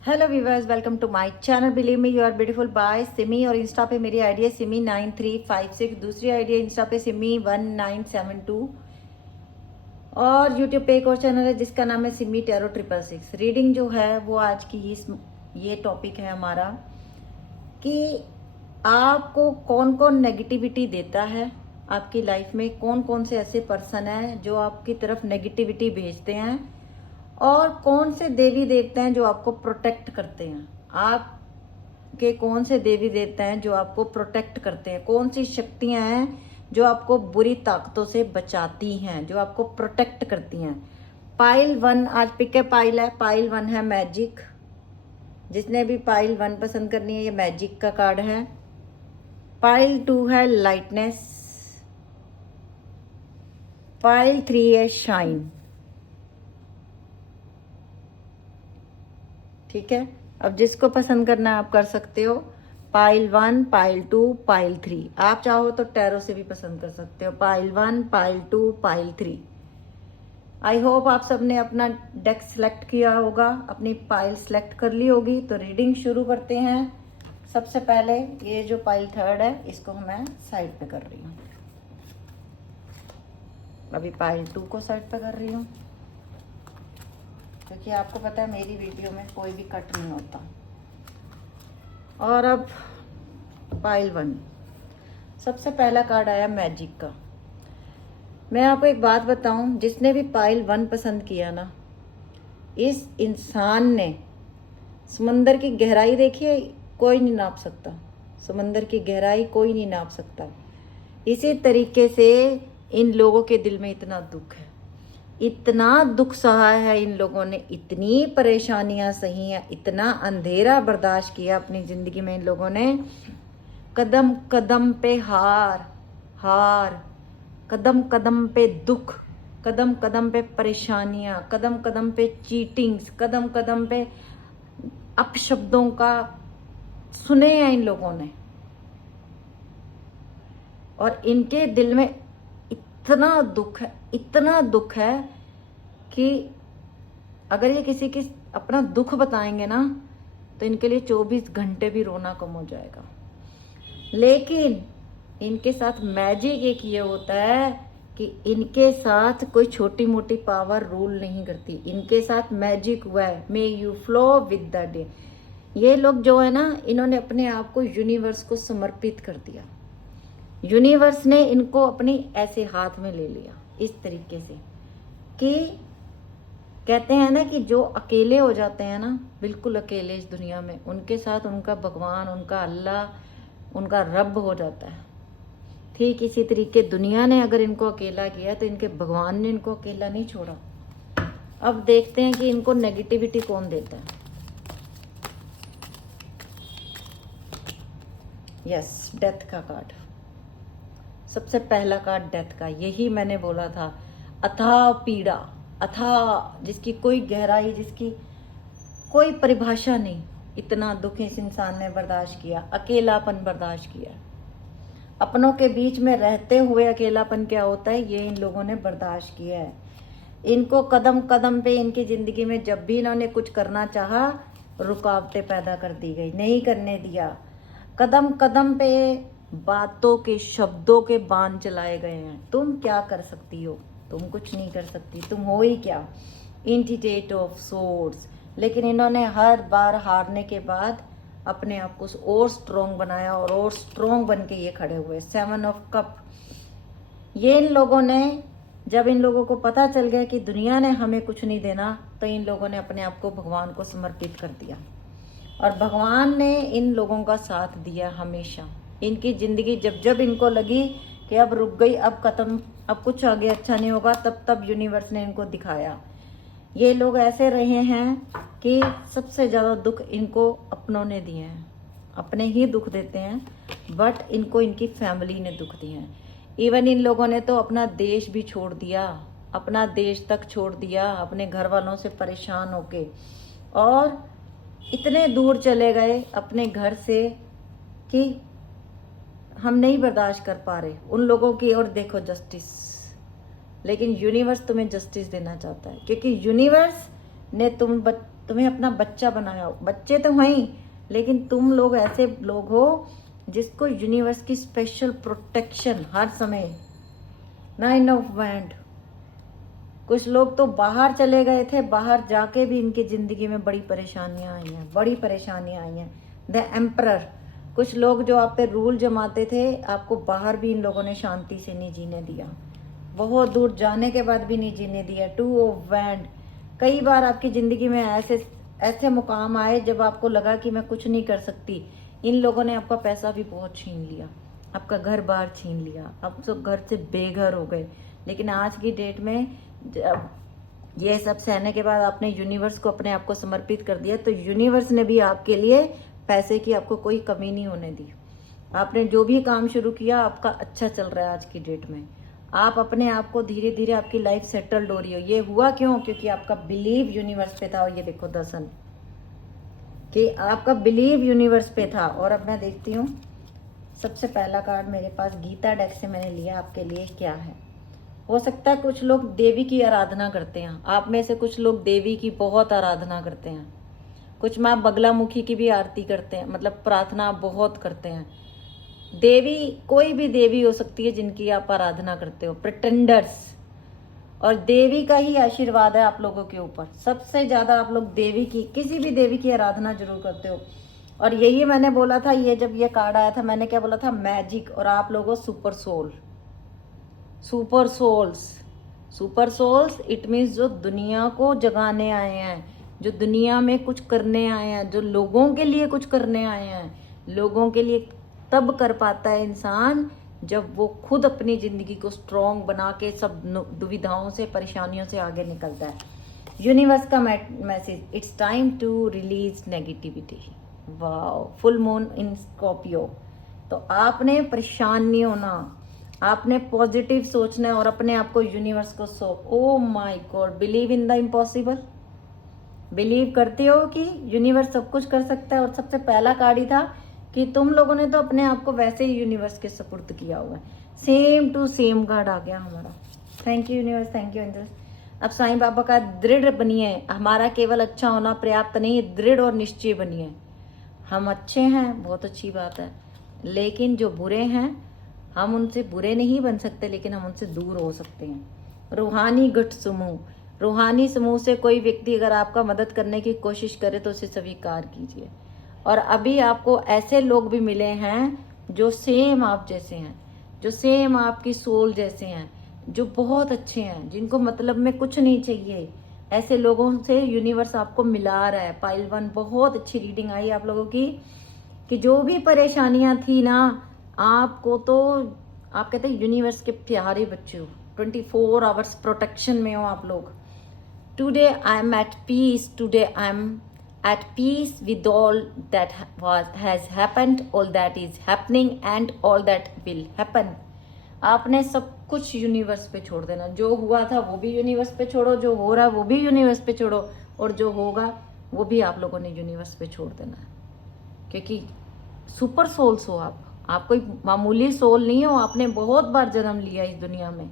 Hello viewers, welcome to my channel. Believe me you are beautiful by Simi. और insta पे मेरी ID है सिमी 9356, दूसरी आईडी है इंस्टा पे सिमी 1972 और यूट्यूब पे एक और चैनल है जिसका नाम है सिमी टेरो 666। रीडिंग जो है वो आज की ये टॉपिक है हमारा कि आपको कौन कौन नेगेटिविटी देता है आपकी लाइफ में, कौन कौन से ऐसे पर्सन हैं जो आपकी तरफ नेगेटिविटी भेजते हैं और कौन से देवी देवता हैं जो आपको प्रोटेक्ट करते हैं। आपके कौन से देवी देवता हैं जो आपको प्रोटेक्ट करते हैं, कौन सी शक्तियां हैं जो आपको बुरी ताकतों से बचाती हैं, जो आपको प्रोटेक्ट करती हैं। पाइल 1 आज पिक है, पाइल है, पाइल 1 है मैजिक। जिसने भी पाइल 1 पसंद करनी है, ये मैजिक का कार्ड है। पाइल 2 है लाइटनेस। पाइल 3 है शाइन। ठीक है, अब जिसको पसंद करना है आप कर सकते हो। Pile 1, pile 2, pile 3। आप चाहो तो टैरो से भी पसंद कर सकते हो। Pile 1, pile 2, pile 3। I hope आप सबने अपना डेक सेलेक्ट किया होगा, अपनी पाइल सेलेक्ट कर ली होगी। तो रीडिंग शुरू करते हैं। सबसे पहले ये जो पाइल 3 है इसको मैं साइड पे कर रही हूँ। अभी पाइल 2 को साइड पे कर रही हूँ क्योंकि आपको पता है मेरी वीडियो में कोई भी कट नहीं होता। और अब पाइल 1, सबसे पहला कार्ड आया मैजिक का। मैं आपको एक बात बताऊं, जिसने भी पाइल 1 पसंद किया ना, इस इंसान ने समंदर की गहराई देखी है, कोई नहीं नाप सकता। समंदर की गहराई कोई नहीं नाप सकता। इसी तरीके से इन लोगों के दिल में इतना दुख है, इतना दुख सहा है इन लोगों ने, इतनी परेशानियां सही हैं, इतना अंधेरा बर्दाश्त किया अपनी ज़िंदगी में इन लोगों ने। कदम कदम पे हार हार, कदम कदम पे दुख, कदम कदम पे परेशानियां, कदम कदम पे चीटिंग्स, कदम कदम पे अपशब्दों का सुने हैं इन लोगों ने। और इनके दिल में इतना दुख है, इतना दुख है कि अगर ये किसी की अपना दुख बताएंगे ना तो इनके लिए 24 घंटे भी रोना कम हो जाएगा। लेकिन इनके साथ मैजिक एक ये होता है कि इनके साथ कोई छोटी मोटी पावर रूल नहीं करती। इनके साथ मैजिक हुआ है, may you flow with the day. ये लोग जो है ना, इन्होंने अपने आप को यूनिवर्स को समर्पित कर दिया। यूनिवर्स ने इनको अपनी ऐसे हाथ में ले लिया इस तरीके से कि कहते हैं ना कि जो अकेले हो जाते हैं ना, बिल्कुल अकेले इस दुनिया में, उनके साथ उनका भगवान, उनका अल्लाह, उनका रब हो जाता है। ठीक इसी तरीके दुनिया ने अगर इनको अकेला किया तो इनके भगवान ने इनको अकेला नहीं छोड़ा। अब देखते हैं कि इनको नेगेटिविटी कौन देता है। यस, डेथ का कार्ड, सबसे पहला कार्ड डेथ का। यही मैंने बोला था, अथाह पीड़ा, अथाह, जिसकी कोई गहराई, जिसकी कोई परिभाषा नहीं। इतना दुख इस इंसान ने बर्दाश्त किया, अकेलापन बर्दाश्त किया। अपनों के बीच में रहते हुए अकेलापन क्या होता है, ये इन लोगों ने बर्दाश्त किया है। इनको कदम कदम पे इनकी ज़िंदगी में जब भी इन्होंने कुछ करना चाहा, रुकावटें पैदा कर दी गई, नहीं करने दिया। कदम कदम पे बातों के, शब्दों के बाण चलाए गए हैं। तुम क्या कर सकती हो, तुम कुछ नहीं कर सकती, तुम हो ही क्या, इंटीटेट ऑफ सोर्ड्स। लेकिन इन्होंने हर बार हारने के बाद अपने आप को और स्ट्रॉन्ग बनाया और स्ट्रॉन्ग बन के ये खड़े हुए। 7 ऑफ कप, ये इन लोगों ने, जब इन लोगों को पता चल गया कि दुनिया ने हमें कुछ नहीं देना, तो इन लोगों ने अपने आप को भगवान को समर्पित कर दिया। और भगवान ने इन लोगों का साथ दिया हमेशा। इनकी ज़िंदगी जब जब इनको लगी कि अब रुक गई, अब ख़त्म, अब कुछ आगे अच्छा नहीं होगा, तब तब यूनिवर्स ने इनको दिखाया। ये लोग ऐसे रहे हैं कि सबसे ज़्यादा दुख इनको अपनों ने दिए हैं। अपने ही दुख देते हैं, बट इनको इनकी फैमिली ने दुख दिए हैं। इवन इन लोगों ने तो अपना देश भी छोड़ दिया, अपना देश तक छोड़ दिया, अपने घर वालों से परेशान होके, और इतने दूर चले गए अपने घर से कि हम नहीं बर्दाश्त कर पा रहे उन लोगों की। और देखो जस्टिस, लेकिन यूनिवर्स तुम्हें जस्टिस देना चाहता है, क्योंकि यूनिवर्स ने तुम्हें अपना बच्चा बनाया हो। बच्चे तो हैं ही, लेकिन तुम लोग ऐसे लोग हो जिसको यूनिवर्स की स्पेशल प्रोटेक्शन हर समय। 9 ऑफ वैंड। कुछ लोग तो बाहर चले गए थे, बाहर जाके भी इनकी ज़िंदगी में बड़ी परेशानियां आई हैं, बड़ी परेशानियां आई हैं। The emperor. कुछ लोग जो आप पे रूल जमाते थे, आपको बाहर भी इन लोगों ने शांति से नहीं जीने दिया, बहुत दूर जाने के बाद भी नहीं जीने दिया। 2 ऑफ वैंड। कई बार आपकी ज़िंदगी में ऐसे ऐसे मुकाम आए जब आपको लगा कि मैं कुछ नहीं कर सकती। इन लोगों ने आपका पैसा भी बहुत छीन लिया, आपका घर बार छीन लिया, आप सब घर से बेघर हो गए। लेकिन आज की डेट में जब ये सब सहने के बाद आपने यूनिवर्स को अपने आप को समर्पित कर दिया, तो यूनिवर्स ने भी आपके लिए पैसे की आपको कोई कमी नहीं होने दी। आपने जो भी काम शुरू किया आपका अच्छा चल रहा है आज की डेट में। आप अपने आप को धीरे धीरे आपकी लाइफ सेटल्ड हो रही हो। ये हुआ क्यों? क्योंकि आपका बिलीव यूनिवर्स पे था। और ये देखो दर्शन कि आपका बिलीव यूनिवर्स पे था। और अब मैं देखती हूँ सबसे पहला कार्ड मेरे पास गीता डेक से मैंने लिया आपके लिए क्या है। हो सकता है कुछ लोग देवी की आराधना करते हैं, आप में से कुछ लोग देवी की बहुत आराधना करते हैं, कुछ माँ बगलामुखी की भी आरती करते हैं, मतलब प्रार्थना बहुत करते हैं। देवी कोई भी देवी हो सकती है जिनकी आप आराधना करते हो, प्रिटेंडर्स। और देवी का ही आशीर्वाद है आप लोगों के ऊपर। सबसे ज़्यादा आप लोग देवी की, किसी भी देवी की आराधना जरूर करते हो। और यही मैंने बोला था, ये जब ये कार्ड आया था मैंने क्या बोला था? मैजिक। और आप लोगों super soul, super souls. Super souls it means जो दुनिया को जगाने आए हैं, जो दुनिया में कुछ करने आए हैं, जो लोगों के लिए कुछ करने आए हैं। लोगों के लिए तब कर पाता है इंसान जब वो खुद अपनी ज़िंदगी को स्ट्रॉन्ग बना के सब दुविधाओं से, परेशानियों से आगे निकलता है। यूनिवर्स का message, it's time to release negativity. Wow, full moon in Scorpio. तो आपने परेशान नहीं होना, आपने पॉजिटिव सोचना है और अपने आप को यूनिवर्स को सौंप। Oh my God, believe in the impossible. Believe करते हो कि यूनिवर्स सब कुछ कर सकता है। और सबसे पहला कार्ड ही था कि तुम लोगों ने तो अपने आप को वैसे ही यूनिवर्स के सुपुर्द किया हुआ है। सेम टू सेम कार्ड आ गया हमारा। Thank you universe, thank you angels. Sai साईं बाबा का दृढ़ बनिए। हमारा केवल अच्छा होना पर्याप्त नहीं है, दृढ़ और निश्चय बनिए। हम अच्छे हैं, बहुत अच्छी बात है, लेकिन जो बुरे हैं हम उनसे बुरे नहीं बन सकते, लेकिन हम उनसे दूर हो सकते हैं। रूहानी गठ समूह, रूहानी समूह से कोई व्यक्ति अगर आपका मदद करने की कोशिश करे तो उसे स्वीकार कीजिए। और अभी आपको ऐसे लोग भी मिले हैं जो सेम आप जैसे हैं, जो सेम आपकी सोल जैसे हैं, जो बहुत अच्छे हैं, जिनको मतलब में कुछ नहीं चाहिए। ऐसे लोगों से यूनिवर्स आपको मिला रहा है। पाइल 1 बहुत अच्छी रीडिंग आई आप लोगों की कि जो भी परेशानियां थी ना, आपको तो आप कहते हैं यूनिवर्स के प्यारे बच्चे हो, 24 आवर्स प्रोटेक्शन में हो आप लोग। Today I am at peace, today I am at peace with all that has happened, all that is happening and all that will happen. आपने सब कुछ यूनिवर्स पे छोड़ देना। जो हुआ था वो भी यूनिवर्स पे छोड़ो, जो हो रहा है वो भी यूनिवर्स पे छोड़ो, और जो होगा वो भी आप लोगों ने यूनिवर्स पे छोड़ देना है। क्योंकि सुपर सोल्स हो आप कोई मामूली सोल नहीं हो। आपने बहुत बार जन्म लिया इस दुनिया में,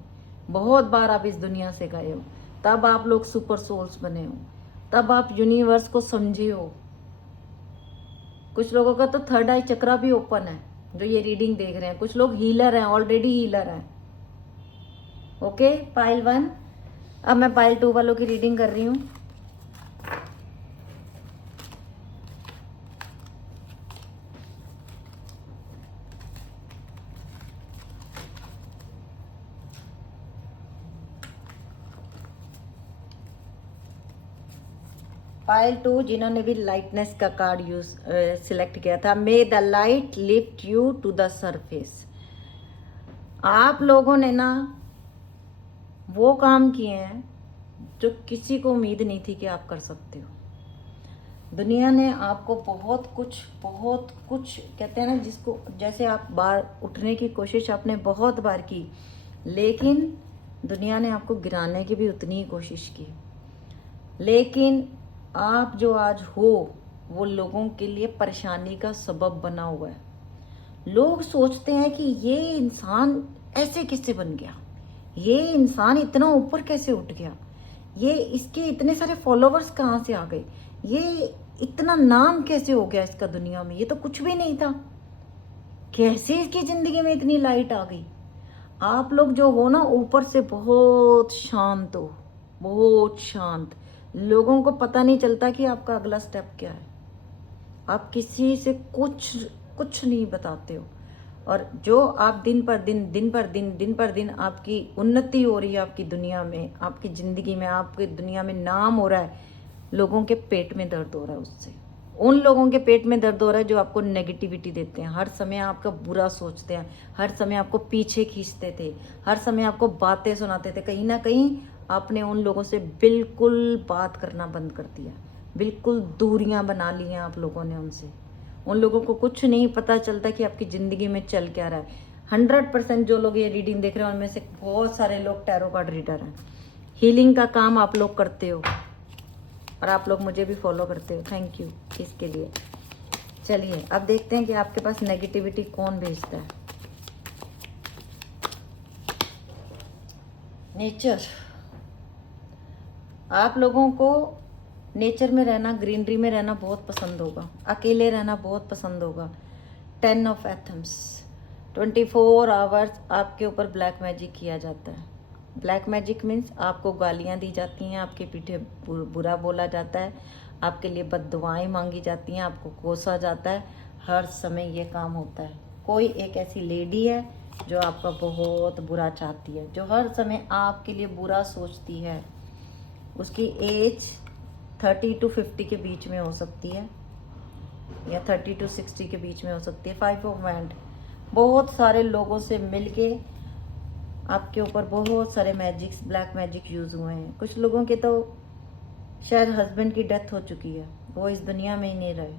बहुत बार आप इस दुनिया से गए हो, तब आप लोग सुपर सोल्स बने हो, तब आप यूनिवर्स को समझे हो। कुछ लोगों का तो थर्ड आई चक्रा भी ओपन है जो ये रीडिंग देख रहे हैं। कुछ लोग हीलर हैं, ऑलरेडी हीलर हैं। Okay, pile 1। अब मैं पाइल 2 वालों की रीडिंग कर रही हूँ। पाइल 2 जिन्होंने भी लाइटनेस का कार्ड यूज सिलेक्ट किया था, may the light lift you to the surface. आप लोगों ने ना वो काम किए हैं जो किसी को उम्मीद नहीं थी कि आप कर सकते हो। दुनिया ने आपको बहुत कुछ कहते हैं ना, जिसको जैसे आप बार उठने की कोशिश आपने बहुत बार की, लेकिन दुनिया ने आपको गिराने की भी उतनी ही कोशिश की। लेकिन आप जो आज हो वो लोगों के लिए परेशानी का सबब बना हुआ है। लोग सोचते हैं कि ये इंसान ऐसे कैसे बन गया, ये इंसान इतना ऊपर कैसे उठ गया, ये इसके इतने सारे फॉलोवर्स कहाँ से आ गए, ये इतना नाम कैसे हो गया इसका दुनिया में, ये तो कुछ भी नहीं था। कैसे इसकी ज़िंदगी में इतनी लाइट आ गई। आप लोग जो हो ना, ऊपर से बहुत शांत हो, बहुत शांत। लोगों को पता नहीं चलता कि आपका अगला स्टेप क्या है। आप किसी से कुछ कुछ नहीं बताते हो। और जो आप दिन पर दिन आपकी उन्नति हो रही है, आपकी दुनिया में, आपकी ज़िंदगी में, आपकी दुनिया में नाम हो रहा है, लोगों के पेट में दर्द हो रहा है उससे। उन लोगों के पेट में दर्द हो रहा है जो आपको नेगेटिविटी देते हैं, हर समय आपका बुरा सोचते हैं, हर समय आपको पीछे खींचते थे, हर समय आपको बातें सुनाते थे। कहीं ना कहीं आपने उन लोगों से बिल्कुल बात करना बंद कर दिया, बिल्कुल दूरियां बना ली हैं आप लोगों ने उनसे। उन लोगों को कुछ नहीं पता चलता कि आपकी ज़िंदगी में चल क्या रहा है। 100% जो लोग ये रीडिंग देख रहे हैं उनमें से बहुत सारे लोग टैरो कार्ड रीडर हैं। हीलिंग का काम आप लोग करते हो और आप लोग मुझे भी फॉलो करते हो, थैंक यू इसके लिए। चलिए अब देखते हैं कि आपके पास नेगेटिविटी कौन भेजता है। नेचर, आप लोगों को नेचर में रहना, ग्रीनरी में रहना बहुत पसंद होगा, अकेले रहना बहुत पसंद होगा। 10 ऑफ एथम्स, 24 आवर्स आपके ऊपर ब्लैक मैजिक किया जाता है। ब्लैक मैजिक मीन्स आपको गालियाँ दी जाती हैं, आपके पीछे बुरा बोला जाता है, आपके लिए बद्दुआएं मांगी जाती हैं, आपको कोसा जाता है। हर समय ये काम होता है। कोई एक ऐसी लेडी है जो आपका बहुत बुरा चाहती है, जो हर समय आपके लिए बुरा सोचती है। उसकी एज 30 to 50 के बीच में हो सकती है या 30 to 60 के बीच में हो सकती है। 5 ऑफ वैंड, बहुत सारे लोगों से मिलके आपके ऊपर बहुत सारे मैजिक्स, ब्लैक मैजिक यूज़ हुए हैं। कुछ लोगों के तो शायद हस्बैंड की डेथ हो चुकी है, वो इस दुनिया में ही नहीं रहे,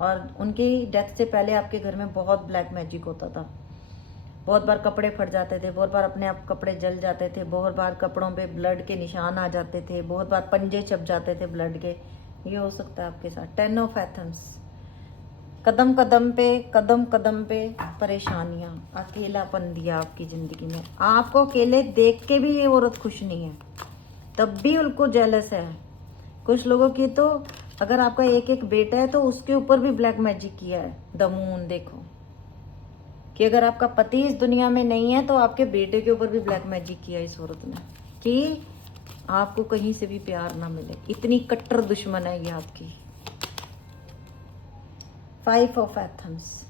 और उनकी डेथ से पहले आपके घर में बहुत ब्लैक मैजिक होता था। बहुत बार कपड़े फट जाते थे, बहुत बार अपने आप कपड़े जल जाते थे, बहुत बार कपड़ों पे ब्लड के निशान आ जाते थे, बहुत बार पंजे छप जाते थे ब्लड के। ये हो सकता है आपके साथ। 10 ऑफ एथम्स, कदम कदम पे परेशानियाँ, अकेलापन दिया आपकी ज़िंदगी में। आपको अकेले देख के भी ये औरत खुश नहीं है, तब भी उनको जेलस है। कुछ लोगों की तो अगर आपका एक एक बेटा है तो उसके ऊपर भी ब्लैक मैजिक किया है। द मून देखो कि अगर आपका पति इस दुनिया में नहीं है तो आपके बेटे के ऊपर भी ब्लैक मैजिक किया इस औरत ने, कि आपको कहीं से भी प्यार ना मिले। इतनी कट्टर दुश्मन है ये आपकी। 5 ऑफ एथम्स,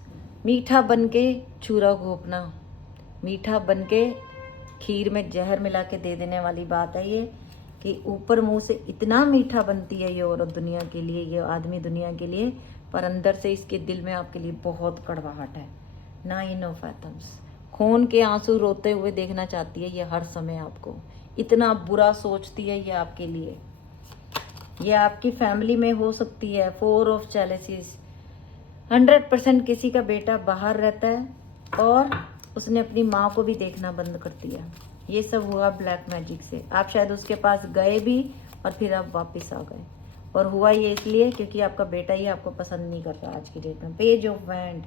मीठा बन के छुरा घोपना, मीठा बन के खीर में जहर मिला के दे देने वाली बात है ये, कि ऊपर मुंह से इतना मीठा बनती है ये औरत दुनिया के लिए, ये आदमी दुनिया के लिए, पर अंदर से इसके दिल में आपके लिए बहुत कड़वाहट है। 9 ऑफ एथम्स, खून के आंसू रोते हुए देखना चाहती है ये हर समय आपको, इतना बुरा सोचती है ये आपके लिए। ये आपकी फैमिली में हो सकती है। 4 ऑफ चैलेसिस, 100% किसी का बेटा बाहर रहता है और उसने अपनी माँ को भी देखना बंद कर दिया। ये सब हुआ ब्लैक मैजिक से। आप शायद उसके पास गए भी और फिर आप वापस आ गए, और हुआ ये इसलिए क्योंकि आपका बेटा ही आपको पसंद नहीं करता आज की डेट में। पेज ऑफ वैंड,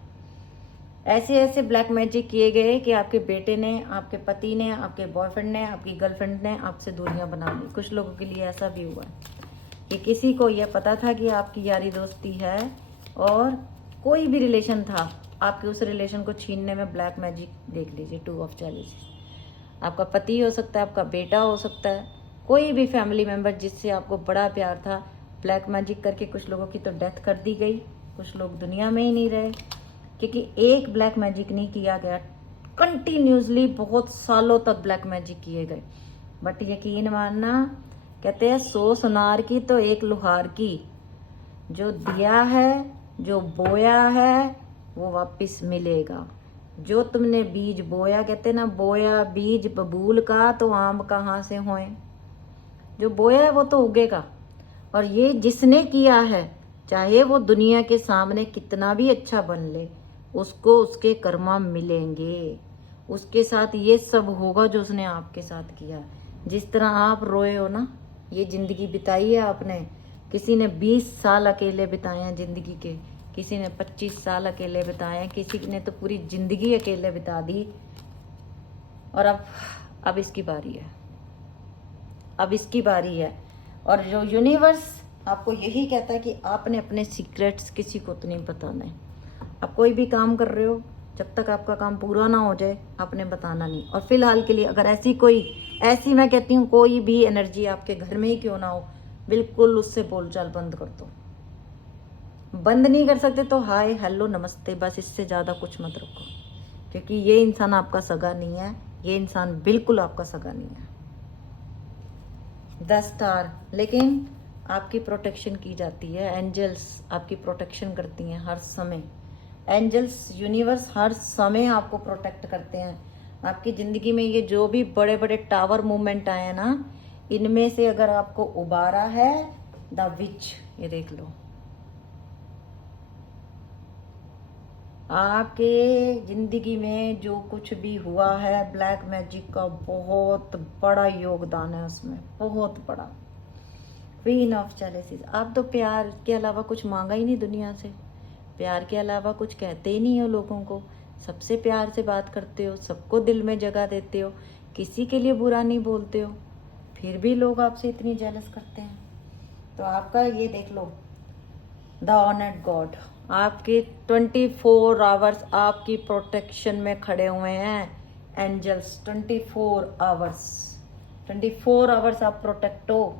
ऐसे ऐसे ब्लैक मैजिक किए गए कि आपके बेटे ने, आपके पति ने, आपके बॉयफ्रेंड ने, आपकी गर्लफ्रेंड ने आपसे दूरियां बना ली। कुछ लोगों के लिए ऐसा भी हुआ है कि किसी को यह पता था कि आपकी यारी दोस्ती है और कोई भी रिलेशन था, आपके उस रिलेशन को छीनने में ब्लैक मैजिक देख लीजिए। 2 ऑफ चैलेंजेस, आपका पति हो सकता है, आपका बेटा हो सकता है, कोई भी फैमिली मेम्बर जिससे आपको बड़ा प्यार था, ब्लैक मैजिक करके कुछ लोगों की तो डेथ कर दी गई, कुछ लोग दुनिया में ही नहीं रहे, क्योंकि एक ब्लैक मैजिक नहीं किया गया, कंटिन्यूसली बहुत सालों तक ब्लैक मैजिक किए गए। बट यकीन मानना, कहते हैं 100 सुनार की तो एक लोहार की, जो दिया है, जो बोया है वो वापस मिलेगा। जो तुमने बीज बोया, कहते ना बोया बीज बबूल का तो आम कहाँ से होए, जो बोया है वो तो उगेगा। और ये जिसने किया है, चाहे वो दुनिया के सामने कितना भी अच्छा बन ले, उसको उसके कर्मा मिलेंगे, उसके साथ ये सब होगा जो उसने आपके साथ किया। जिस तरह आप रोए हो ना, ये ज़िंदगी बिताई है आपने, किसी ने 20 साल अकेले बिताए हैं ज़िंदगी के, किसी ने 25 साल अकेले बिताए हैं, किसी ने तो पूरी ज़िंदगी अकेले बिता दी। और अब इसकी बारी है, अब इसकी बारी है। और जो यूनिवर्स आपको यही कहता है कि आपने अपने सीक्रेट्स किसी को तो नहीं बताने। आप कोई भी काम कर रहे हो, जब तक आपका काम पूरा ना हो जाए आपने बताना नहीं। और फिलहाल के लिए अगर ऐसी मैं कहती हूँ कोई भी एनर्जी आपके घर में ही क्यों ना हो, बिल्कुल उससे बोलचाल बंद कर दो। बंद नहीं कर सकते तो हाय हेलो नमस्ते, बस इससे ज़्यादा कुछ मत रखो, क्योंकि ये इंसान आपका सगा नहीं है। ये इंसान बिल्कुल आपका सगा नहीं है। 10 स्टार। लेकिन आपकी प्रोटेक्शन की जाती है, एंजल्स आपकी प्रोटेक्शन करती हैं हर समय। एंजल्स यूनिवर्स हर समय आपको प्रोटेक्ट करते हैं। आपकी ज़िंदगी में ये जो भी बड़े बड़े टावर मूवमेंट आए हैं ना, इनमें से अगर आपको उबारा है द विच, ये देख लो, आपके ज़िंदगी में जो कुछ भी हुआ है ब्लैक मैजिक का बहुत बड़ा योगदान है उसमें, बहुत बड़ा। Queen of challenges. आप तो प्यार के अलावा कुछ मांगा ही नहीं दुनिया से, प्यार के अलावा कुछ कहते ही नहीं हो लोगों को, सबसे प्यार से बात करते हो, सबको दिल में जगह देते हो, किसी के लिए बुरा नहीं बोलते हो, फिर भी लोग आपसे इतनी जेलस करते हैं। तो आपका ये देख लो, द ऑनर्ड गॉड आपके 24 आवर्स आपकी प्रोटेक्शन में खड़े हुए हैं। एंजल्स 24 आवर्स आप प्रोटेक्ट हो।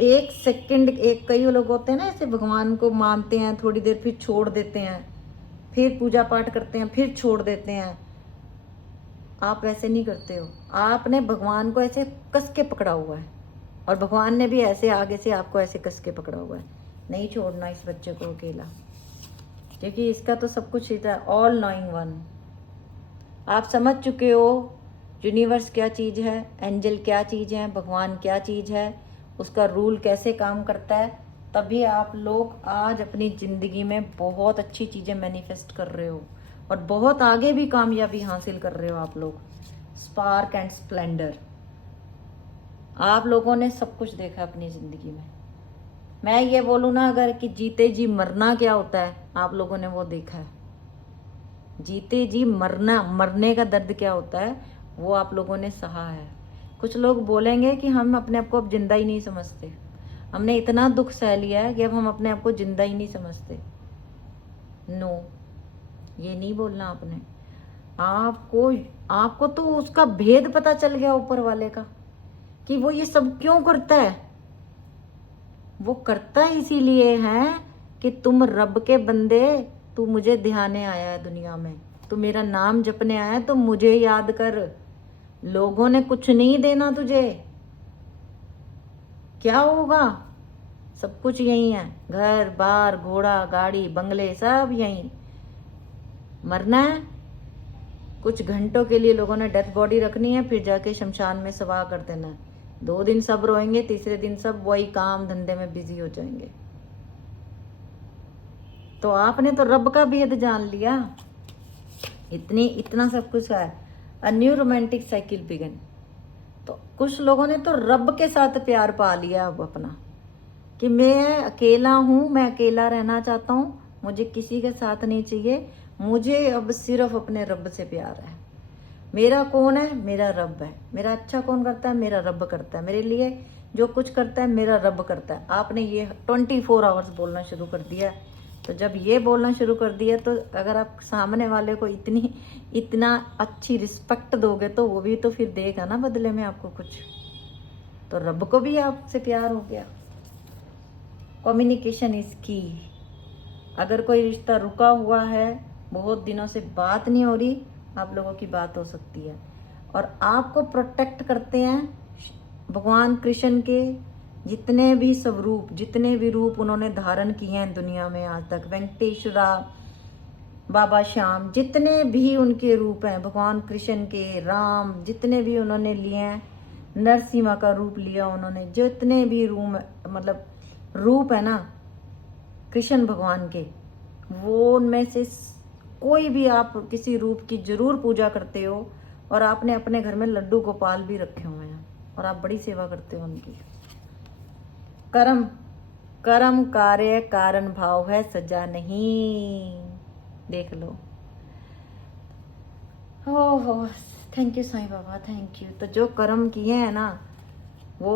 एक सेकंड, एक कई लोग होते हैं ना ऐसे भगवान को मानते हैं, थोड़ी देर फिर छोड़ देते हैं, फिर पूजा पाठ करते हैं, फिर छोड़ देते हैं। आप ऐसे नहीं करते हो। आपने भगवान को ऐसे कस के पकड़ा हुआ है, और भगवान ने भी ऐसे आगे से आपको ऐसे कस के पकड़ा हुआ है। नहीं छोड़ना इस बच्चे को अकेला, क्योंकि इसका तो सब कुछ इतना ऑल नोइंग वन। आप समझ चुके हो यूनिवर्स क्या चीज़ है, एंजल क्या चीज़ है, भगवान क्या चीज़ है, उसका रूल कैसे काम करता है। तभी आप लोग आज अपनी ज़िंदगी में बहुत अच्छी चीज़ें मैनिफेस्ट कर रहे हो, और बहुत आगे भी कामयाबी हासिल कर रहे हो आप लोग। स्पार्क एंड स्प्लेंडर, आप लोगों ने सब कुछ देखा अपनी ज़िंदगी में। मैं ये बोलूँ ना अगर कि जीते जी मरना क्या होता है, आप लोगों ने वो देखा है। जीते जी मरना, मरने का दर्द क्या होता है, वो आप लोगों ने सहा है। कुछ लोग बोलेंगे कि हम अपने आप को अब जिंदा ही नहीं समझते, हमने इतना दुख सह लिया है कि अब हम अपने आप को जिंदा ही नहीं समझते। नो, ये नहीं बोलना आपने। आपको तो उसका भेद पता चल गया ऊपर वाले का, कि वो ये सब क्यों करता है। वो करता इसीलिए है कि तुम रब के बंदे, तू मुझे ध्याने आया है दुनिया में, तू मेरा नाम जपने आया है, तो मुझे याद कर। लोगों ने कुछ नहीं देना तुझे, क्या होगा, सब कुछ यही है, घर बार घोड़ा गाड़ी बंगले सब यही। मरना है, कुछ घंटों के लिए लोगों ने डेथ बॉडी रखनी है, फिर जाके शमशान में सवा कर देना है। 2 दिन सब रोएंगे, तीसरे दिन सब वही काम धंधे में बिजी हो जाएंगे। तो आपने तो रब का भेद जान लिया, इतना सब कुछ है। A new romantic cycle begin. तो कुछ लोगों ने तो रब के साथ प्यार पा लिया अब अपना, कि मैं अकेला हूँ, मैं अकेला रहना चाहता हूँ, मुझे किसी के साथ नहीं चाहिए, मुझे अब सिर्फ अपने रब से प्यार है। मेरा कौन है, मेरा रब है। मेरा अच्छा कौन करता है, मेरा रब करता है। मेरे लिए जो कुछ करता है मेरा रब करता है। आपने ये 24 आवर्स बोलना शुरू कर दिया है। तो जब ये बोलना शुरू कर दिया, तो अगर आप सामने वाले को इतना अच्छी रिस्पेक्ट दोगे, तो वो भी तो फिर देगा ना बदले में आपको कुछ। तो रब को भी आपसे प्यार हो गया। कम्युनिकेशन इज की। अगर कोई रिश्ता रुका हुआ है, बहुत दिनों से बात नहीं हो रही, आप लोगों की बात हो सकती है। और आपको प्रोटेक्ट करते हैं भगवान कृष्ण के जितने भी स्वरूप, जितने भी रूप उन्होंने धारण किए हैं दुनिया में आज तक, वेंकटेश्वरा, बाबा श्याम, जितने भी उनके रूप हैं भगवान कृष्ण के, राम, जितने भी उन्होंने लिए हैं, नरसिम्हा का रूप लिया उन्होंने, जितने भी रूप है ना कृष्ण भगवान के, वो उनमें से कोई भी आप किसी रूप की जरूर पूजा करते हो। और आपने अपने घर में लड्डू गोपाल भी रखे हुए हैं, और आप बड़ी सेवा करते हो उनकी। कर्म कार्य कारण भाव है, सजा नहीं। देख लो। हो thank you Sai Baba, thank you. तो जो कर्म किए हैं ना,